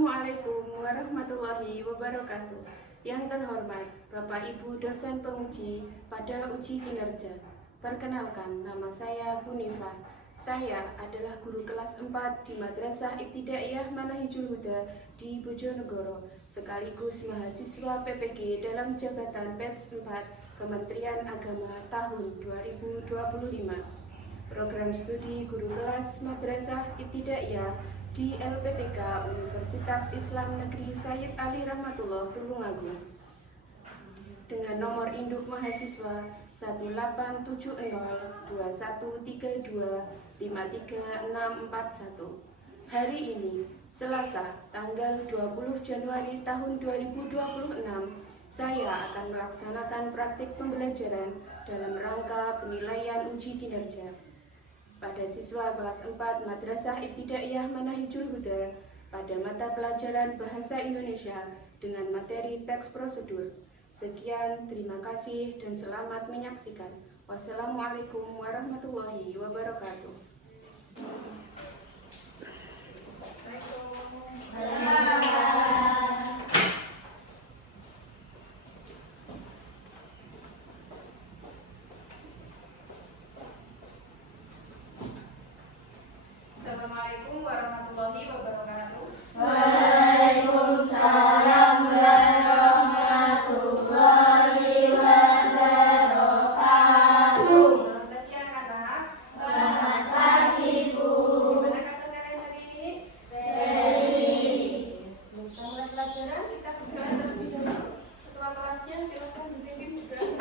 Assalamualaikum warahmatullahi wabarakatuh. Yang terhormat Bapak Ibu dosen penguji pada uji kinerja. Perkenalkan, nama saya Hunifah. Saya adalah guru kelas 4 di Madrasah Ibtidaiyah Manahijul Huda di Bojonegoro, sekaligus mahasiswa PPG dalam jabatan batch 4 Kementerian Agama tahun 2025. Program studi guru kelas Madrasah Ibtidaiyah di LPTK Universitas Islam Negeri Sayyid Ali Rahmatullah Tulungagung dengan nomor induk mahasiswa 1870213253641. Hari ini, Selasa, tanggal 20 Januari tahun 2026, saya akan melaksanakan praktik pembelajaran dalam rangka penilaian uji kinerja pada siswa kelas 4 Madrasah Ibtidaiyah Manahijul Huda pada mata pelajaran Bahasa Indonesia dengan materi teks prosedur. Sekian, terima kasih dan selamat menyaksikan. Wassalamualaikum warahmatullahi wabarakatuh. Assalamualaikum warahmatullahi wabarakatuh. Waalaikumsalam warahmatullahi wabarakatuh. Selamat pagi anak-anak. Selamat pagi, Bu. Gimana kabar kalian hari ini? Baik. Sebelum kita mulai pelajaran, kita berdoa terlebih dahulu. Ketua kelasnya silakan dipimpin berdoa.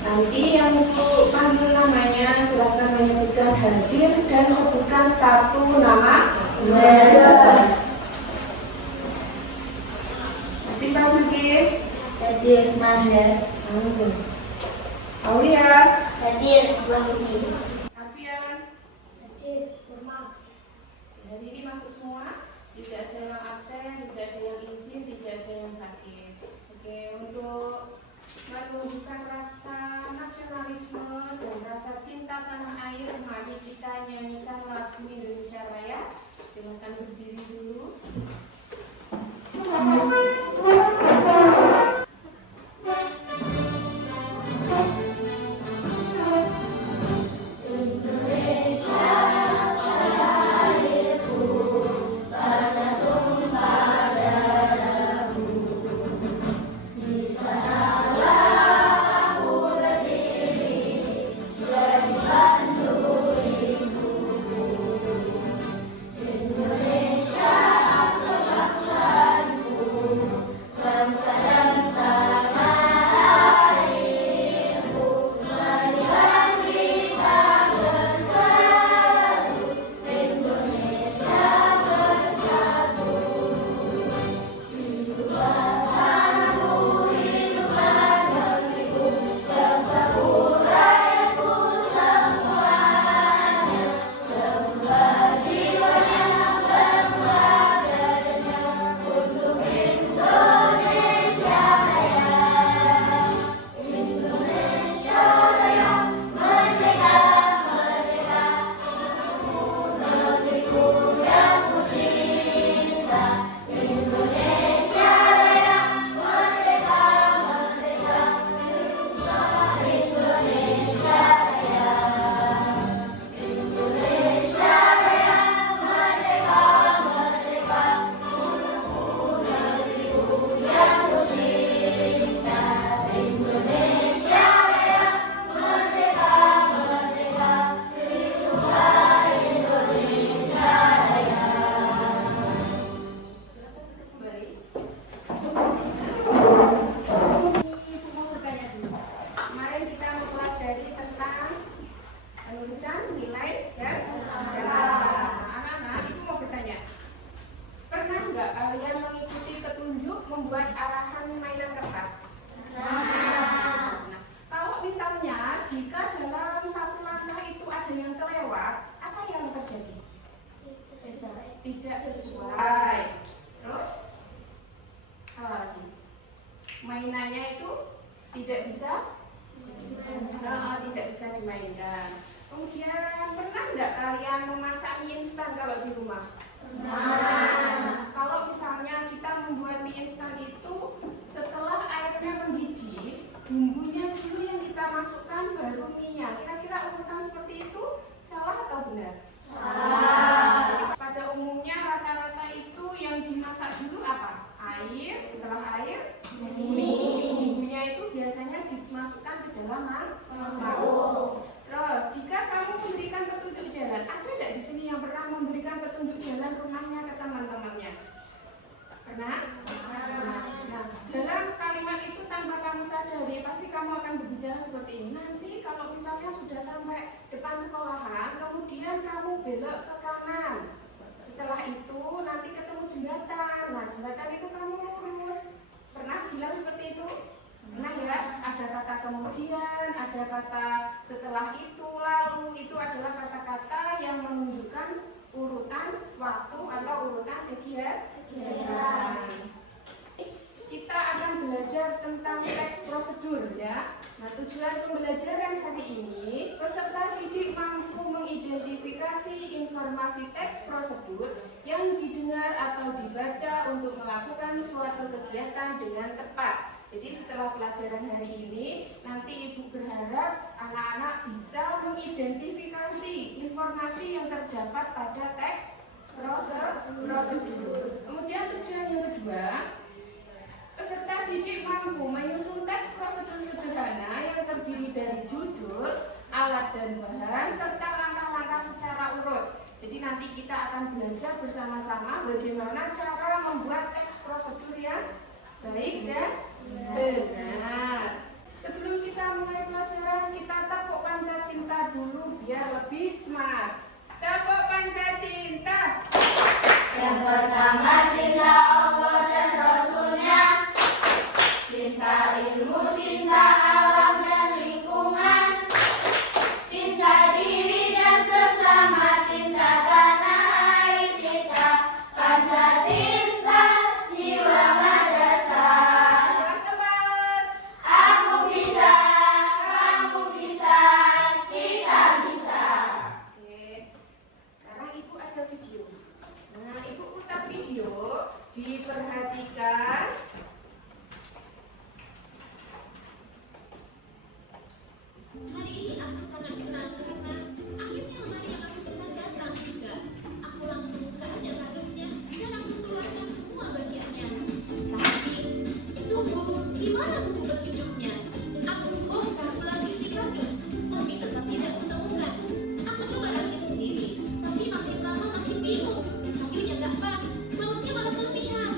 Nanti yang untuk panggil namanya silakan menyebutkan hadir dan sebutkan satu nama. Masih tahu guys? Hadir Manda. Aulia, Hadir Wahdi. Afian, Hadir Umar. hari ini masuk semua. Tidak ada yang absen, tidak ada yang izin, tidak ada yang sakit. Oke, untuk menunjukkan rasa nasionalisme dan rasa cinta tanah air, mari kita nyanyikan lagu Indonesia Raya. Silakan berdiri dulu. Indonesia terjadi? Tidak sesuai. Terus apa lagi? Mainannya itu tidak bisa dimainkan. Kemudian pernah nggak kalian memasak mie instan kalau di rumah? Kalau misalnya kita membuat mie instan itu setelah airnya mendidih, bumbunya dulu yang kita masukkan baru mie-nya. Kira-kira urutan seperti itu salah atau benar? Salah. Pada umumnya rata-rata itu yang dimasak dulu apa? Air, setelah air mie. Bumbunya itu biasanya dimasukkan ke dalam mangkuk. Terus jika kamu memberikan petunjuk jalan, ada tidak di sini yang pernah memberikan petunjuk jalan rumahnya ke teman-temannya? Pernah? Nah, dalam kalimat itu tanpa kamu sadari, pasti kamu akan berbicara seperti ini. Nanti kalau misalnya sudah sampai depan sekolahan, kemudian kamu belok ke kanan. Setelah itu nanti ketemu jembatan. Nah, jembatan itu kamu lurus. Pernah bilang seperti itu? Pernah ya? Ada kata kemudian, ada kata setelah itu, lalu. Itu adalah kata-kata yang menunjukkan urutan waktu atau urutan kegiatan. Kita akan belajar tentang teks prosedur ya. Nah, tujuan pembelajaran hari ini, peserta didik mampu mengidentifikasi informasi teks prosedur yang didengar atau dibaca untuk melakukan suatu kegiatan dengan tepat. Jadi setelah pelajaran hari ini, nanti Ibu berharap anak-anak bisa mengidentifikasi informasi yang terdapat pada teks prosedur. Kemudian tujuan yang kedua, peserta didik mampu menyusun teks prosedur sederhana yang terdiri dari judul, alat dan bahan, serta langkah-langkah secara urut. Jadi nanti kita akan belajar bersama-sama bagaimana cara membuat teks prosedur yang baik dan benar. Sebelum kita mulai pelajaran, kita tepuk panca cinta dulu biar lebih semangat. Tepuk panca cinta. Yang pertama cinta Allah dan Rasulnya, cinta ilmu, cinta alam dan lingkungan, cinta diri dan sesama, cinta tanah air kita, panca cinta jiwa madrasah. Aku bisa, kamu bisa, kita bisa. Oke. Sekarang Ibu ada video. Nah, Ibu putar video, diperhatikan. Hari ini aku sangat senang karena akhirnya lemari yang aku pesan datang juga. Aku langsung buka aja kardusnya dan aku keluarkan semua bagiannya. Tapi tunggu, di mana buku petunjuknya? Aku bongkar ulang isi kardus, tapi tetap tidak menemukan. Aku coba rakit sendiri, tapi makin lama makin bingung. Kayunya nggak pas, bautnya malah kelebihan.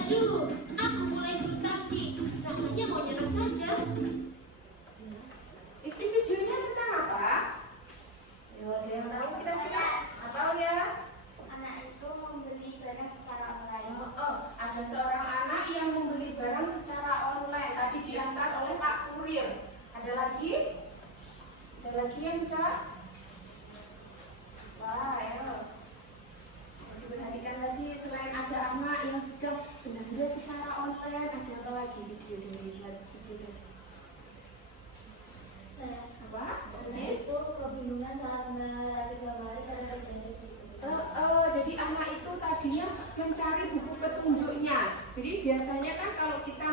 Aduh, aku mulai frustasi. Rasanya mau nyerah saja. Isi videonya tentang apa? Ada yang tahu kira-kira? Apa ya? Anak itu membeli barang secara online. Ada seorang anak yang membeli barang secara online. Tadi diantar oleh Pak Kurir. Ada lagi? Ada lagi yang bisa? Wah, ayo. Diperhatikan lagi, selain ada anak yang sudah belanja secara online, ada apa lagi video dari video? Apa? Itu kebingungan saat merakit lemari karena terjadi Jadi anak itu tadinya mencari buku petunjuknya. Jadi biasanya kan kalau kita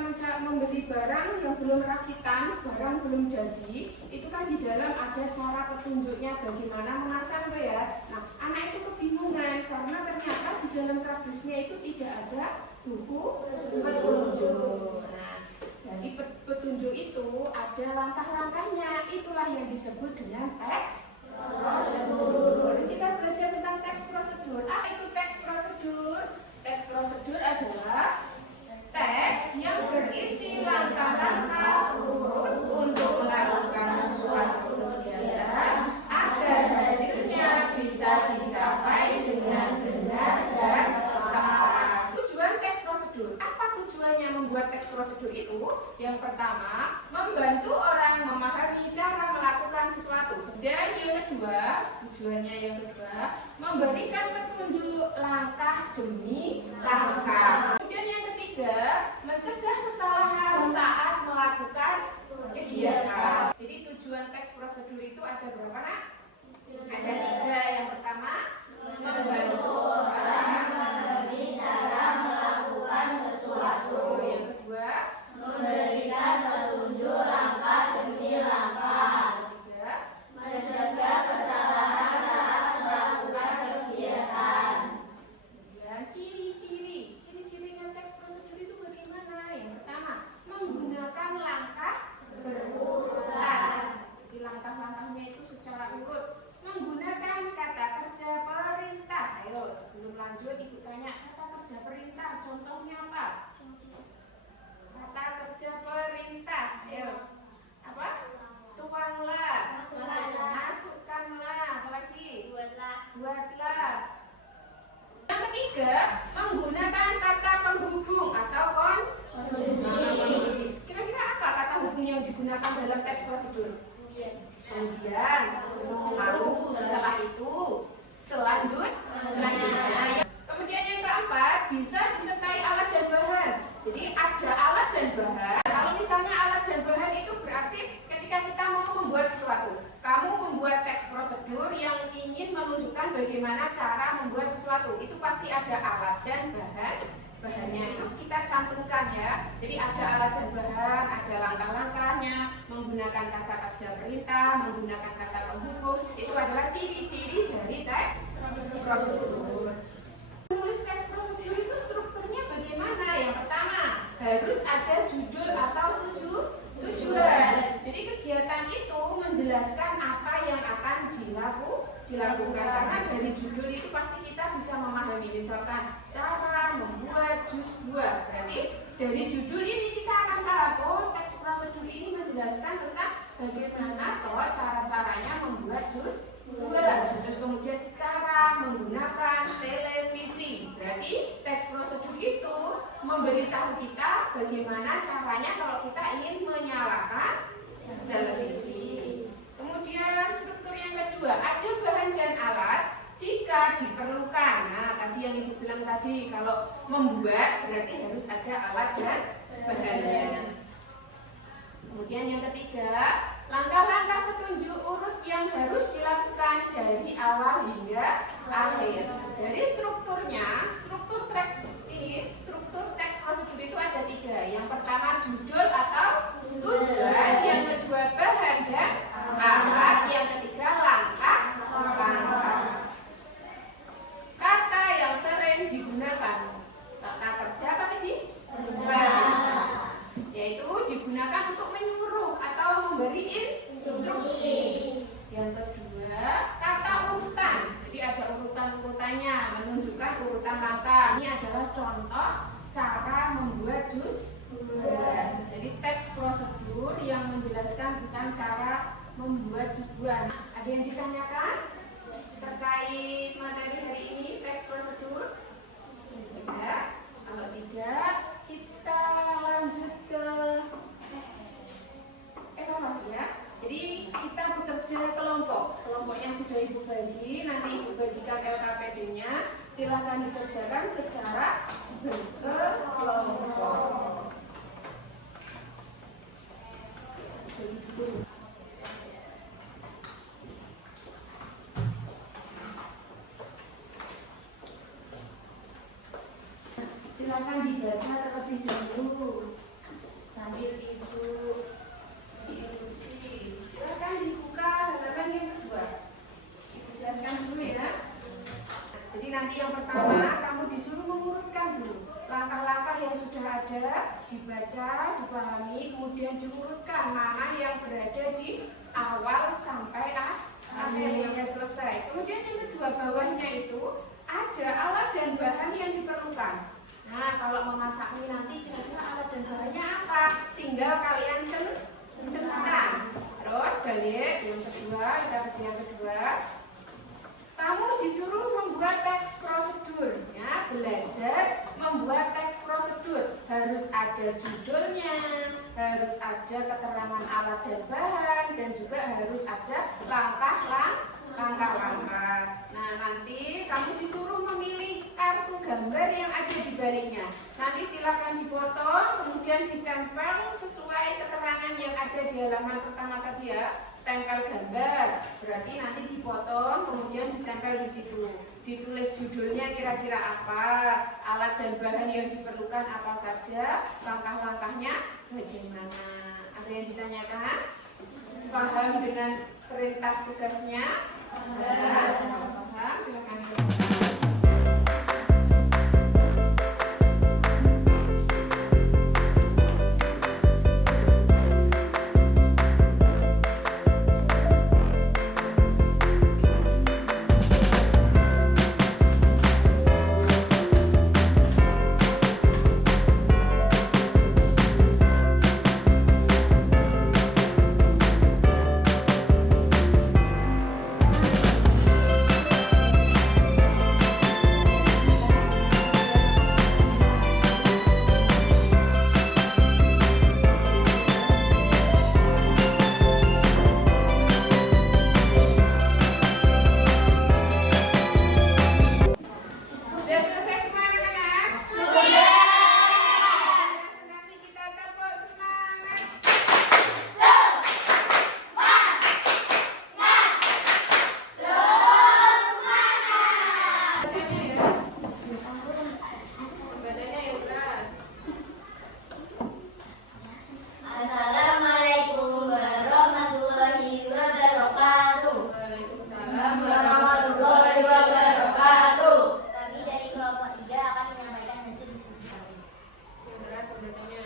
membeli barang yang belum rakitan, barang belum jadi, itu kan di dalam ada cara petunjuknya bagaimana memasang tuh ya. Nah, anak itu kebingungan karena ternyata di dalam kardusnya itu tidak ada buku petunjuk. Nah, dari petunjuk itu ada langkah-langkahnya. Itulah yang disebut dengan teks prosedur. Kita belajar tentang teks prosedur. Apa itu teks prosedur? Teks prosedur adalah teks yang berisi langkah-langkah urut untuk melakukan suatu kegiatan agar hasilnya bisa dicapai dengan benar dan tepat. Tujuan teks prosedur. Apa tujuannya membuat teks prosedur itu? Yang pertama, membantu orang memahami cara melakukan sesuatu. Dan tujuannya yang kedua, memberikan petunjuk langkah demi langkah. Kemudian yang ketiga, mencegah kesalahan saat melakukan kegiatan. Jadi tujuan teks prosedur itu ada berapa, Nak? Ada 3. Yang pertama, membantu orang memahami cara melakukan sesuatu. Yang kedua, memberikan petunjuk langkah demi langkah. Ketiga, mencegah kesalahan saat melakukan kegiatan. Kemudian ciri-cirinya teks prosedur itu bagaimana? Yang pertama, menggunakan langkah berurutan. Jadi langkah-langkahnya itu secara urut. Menggunakan kata kerja perintah. Ayo, sebelum lanjut ibu tanya, kata kerja perintah contohnya apa? Kata kerja perintah. Ayo. Apa? Tuanglah. Masukkanlah. Apalagi? Buatlah. Yang ketiga, menggunakan kata penghubung atau konjungsi. Kira-kira apa kata hubung yang digunakan dalam teks prosedur? Kemudian, lalu, setelah itu, selanjutnya. Kemudian yang keempat, bisa disertai alat dan bahan. Jadi ada alat dan bahan. Kalau misalnya alat dan bahan itu berarti ketika kita mau membuat sesuatu, kamu membuat teks prosedur yang ingin menunjukkan bagaimana cara membuat sesuatu, itu pasti ada alat dan bahan. Bahannya itu kita cantumkan ya. Jadi ada alat dan bahan, ada langkah-langkahnya, menggunakan kata kerja perintah, menggunakan kata penghubung. Itu adalah ciri-ciri dari teks prosedur. Menulis teks prosedur itu strukturnya bagaimana? Yang pertama, harus ada judul atau tujuan. Jadi kegiatan itu menjelaskan apa yang akan dilakukan. Karena dari judul itu pasti kita bisa memahami. Misalkan cara membuat jus buah. Berarti dari judul ini kita akan paham, oh teks prosedur ini menjelaskan tentang bagaimana cara-caranya membuat jus buah. Terus kemudian cara menggunakan televisi. Berarti teks prosedur itu memberitahu kita bagaimana caranya kalau kita ingin menyalakan televisi. Kemudian struktur yang kedua, ada bahan dan alat jika diperlukan. Nah, tadi yang ibu bilang tadi, kalau membuat berarti harus ada alat dan bahannya. Kemudian yang ketiga, langkah-langkah petunjuk urut yang harus dilakukan dari awal hingga akhir. Dari strukturnya, struktur teks prosedur itu ada 3. Yang pertama judul atau tujuan, yang kedua bahan dan alat, yang ketiga langkah-langkah. Kata yang sering digunakan, kata kerja apa tadi? Yaitu digunakan untuk menyuruh atau memberi instruksi. Yang kedua, kata urutan. Jadi ada urutan-urutannya, menunjukkan urutan langkah. Ini adalah contoh cara membuat jus buah. Jadi teks prosedur yang menjelaskan tentang cara membuat jus buah. Ada yang ditanyakan terkait materi hari ini teks prosedur? Tidak. Kalau tidak, kita lanjut ke evaluasi ya. Jadi kita bekerja kelompok. Kelompoknya sudah ibu bagi, nanti ibu bagikan LKPD-nya. Silahkan dikerjakan secara berkelompok. Silakan dibaca terlebih dahulu sambil ibu diilusi. Silakan dibuka halaman yang kedua. Ibu jelaskan dulu ya. Jadi nanti yang pertama kamu disuruh mengurutkan dulu langkah-langkah yang sudah ada, dibaca, dipahami, kemudian diurutkan mana yang berada di awal sampai akhirnya selesai. Kemudian yang kedua, bawahnya itu ada alat dan bahan yang diperlukan. Nah, kalau memasak mie nanti kira-kira alat dan bahannya apa? Tinggal kalian centang. Terus balik yang kedua, kita ke yang kedua. Kamu disuruh membuat teks prosedur, ya, belajar membuat teks prosedur. Harus ada judulnya, harus ada keterangan alat dan bahan, dan juga harus ada langkah-langkah. kemudian ditempel sesuai keterangan yang ada di halaman pertama tadi ya. Tempel gambar, berarti nanti dipotong kemudian ditempel di situ. Ditulis judulnya kira-kira apa, alat dan bahan yang diperlukan apa saja, langkah-langkahnya bagaimana. Ada yang ditanyakan? Paham dengan perintah tugasnya? Paham? Silakan. Assalamualaikum warahmatullahi wabarakatuh. Waalaikumsalam Warahmatullahi wabarakatuh. Kami dari kelompok 3 akan menyampaikan hasil diskusi kami. Yang berat sebenarnya.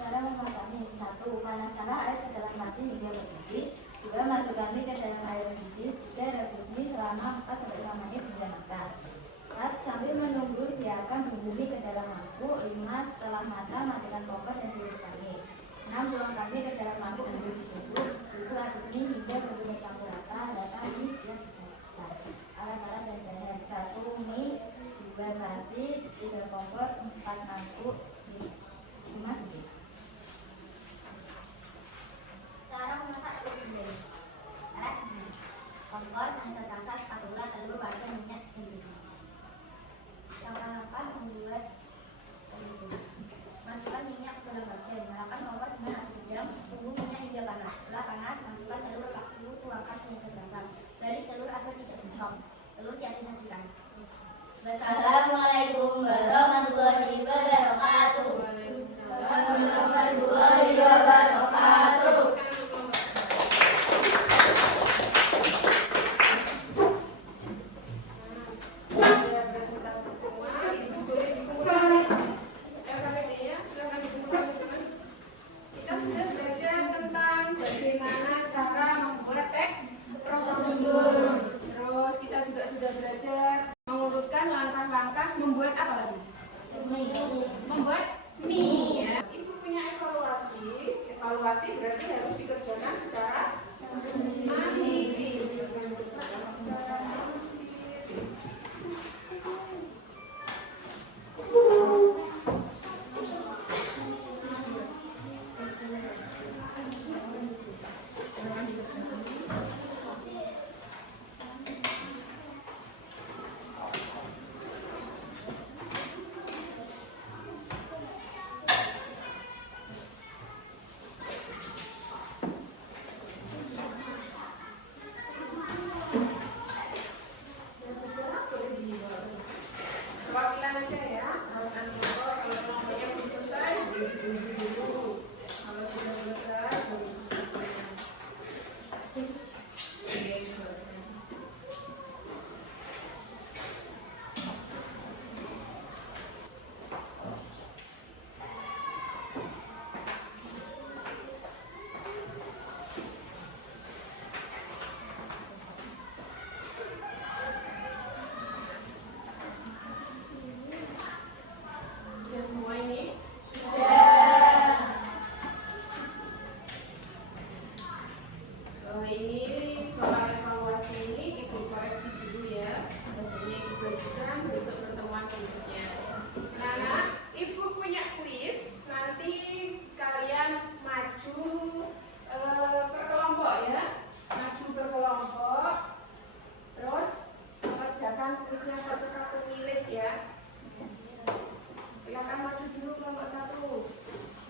Cara memasak mie: 1. Panaskanlah air ke dalam panci hingga mendidih. 2. Masukkan mie ke dalam air mendidih. 3. Rebus mie selama 4-5 menit hingga matang. 4. Sambil menunggu siapkan bumbu mie ke dalam mangkuk. 5. Setelah matang matikan kompor dan tiriskan mie. 6. Tuangkan mie ke dalam mangkuk dan beri bumbu. 7. Aduk mie hingga bumbu campur rata. Datang mie siap disajikan. Alat-alat dan bahan: 1. Mie, 2. nasi, 3. kompor, 4. mangkuk, 5. sendiri. Cara memasak telur gulai. Alat: kompor, sendok masak, spatula, telur, wajan, minyak, dan bumbu. Yang pertama, membuat telur. Masukkan minyak ke dalam wajan. Nyalakan kompor dengan api sedang. Tunggu minyak hingga panas. Setelah panas, masukkan telur, lalu tuangkan minyak ke dalam. Balik telur agar tidak gosong. Telur siap disajikan. Assalamualaikum warahmatullahi wabarakatuh. Waalaikumsalam Warahmatullahi wabarakatuh. Ada presentasi semua, ini boleh dikumpulkan. LKPD-nya silakan dikumpulkan teman-teman. Kita sudah belajar tentang bagaimana cara membuat teks prosedur. Terus kita juga sudah belajar mengurutkan langkah-langkah membuat apa lagi? Membuat mie ya. Ibu punya evaluasi. Evaluasi berarti harus dikerjakan secara mandiri. Perwakilan aja ya, kalau kelompoknya belum selesai, ditunggu dulu. Kalau sudah selesai, baru dikerjakan. Sudah semua ini? Ini soal evaluasi ini ibu koreksi dulu ya. Hasilnya ibu bagikan besok pertemuan berikutnya. Nah, ibu punya kuis. Nanti kalian maju berkelompok ya. Maju berkelompok. Terus mengerjakan kuisnya satu-satu milik ya. Silakan maju dulu kelompok 1.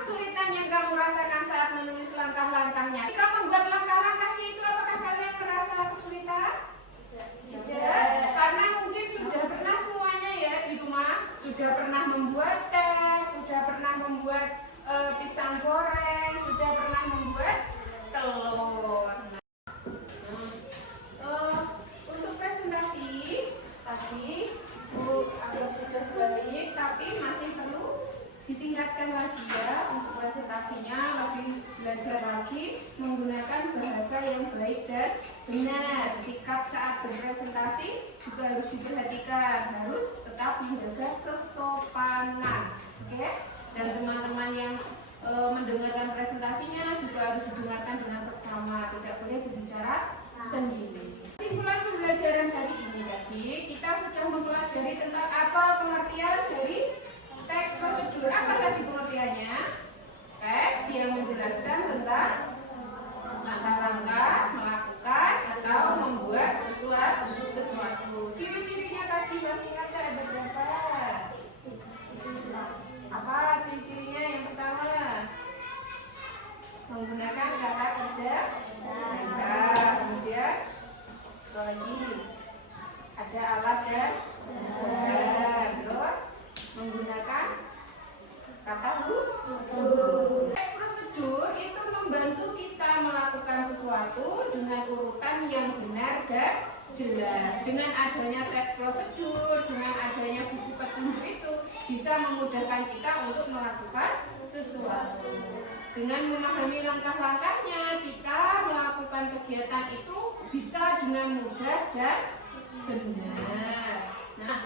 kesulitan yang kamu rasakan saat menulis langkah-langkahnya? Ketika membuat langkah-langkahnya itu, apakah kalian merasa kesulitan? Tidak, karena mungkin sudah pernah semuanya ya di rumah, sudah pernah membuat teh, sudah pernah membuat pisang goreng, sudah pernah membuat telur. Untuk presentasi tadi Bu agak sudah balik, tapi masih perlu ditingkatkan lagi ya untuk presentasinya, lebih belajar lagi menggunakan bahasa yang baik dan benar. Sikap saat berpresentasi juga harus diperhatikan, harus tetap menjaga kesopanan. Oke? Dan teman-teman yang mendengarkan presentasinya juga harus didengarkan dengan seksama, tidak boleh berbicara sendiri. Kesimpulan pembelajaran hari ini tadi, kita sudah mempelajari tentang apa pengertian dari teks prosedur. Apa tadi pengertiannya? Teks yang menjelaskan tentang langkah-langkah melakukan atau membuat sesuatu. Ciri-cirinya tadi masih ingat nggak? Ada berapa? Apa ciri-cirinya? Yang pertama, menggunakan kata kerja perintah. Kemudian lagi ada alat dan terus menggunakan kata huruf. Teks prosedur itu membantu kita melakukan sesuatu dengan urutan yang benar dan jelas. Dengan adanya teks prosedur, dengan adanya buku petunjuk itu bisa memudahkan kita untuk melakukan sesuatu. Dengan memahami langkah-langkahnya, kita melakukan kegiatan itu bisa dengan mudah dan benar. Nah,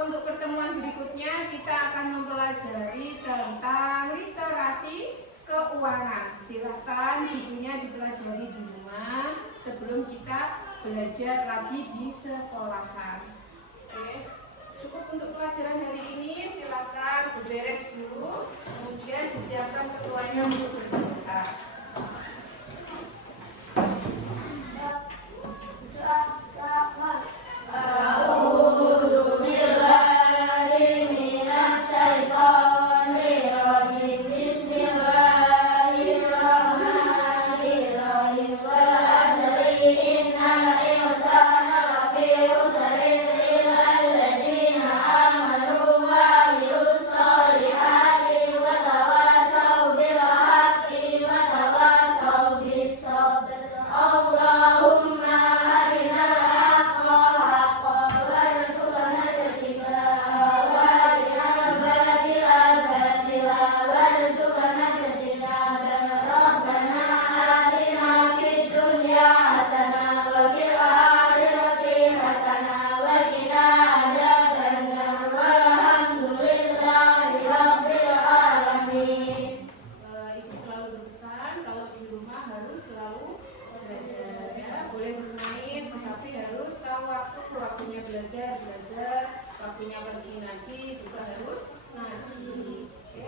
untuk pertemuan berikutnya kita akan mempelajari tentang literasi keuangan. Silakan bukunya dipelajari di rumah sebelum kita belajar lagi di sekolahan. Oke, cukup untuk pelajaran hari ini. Silakan beberes dulu, kemudian disiapkan ketuanya untuk berdoa. Belajar, waktunya pergi ngaji juga harus ngaji. Oke,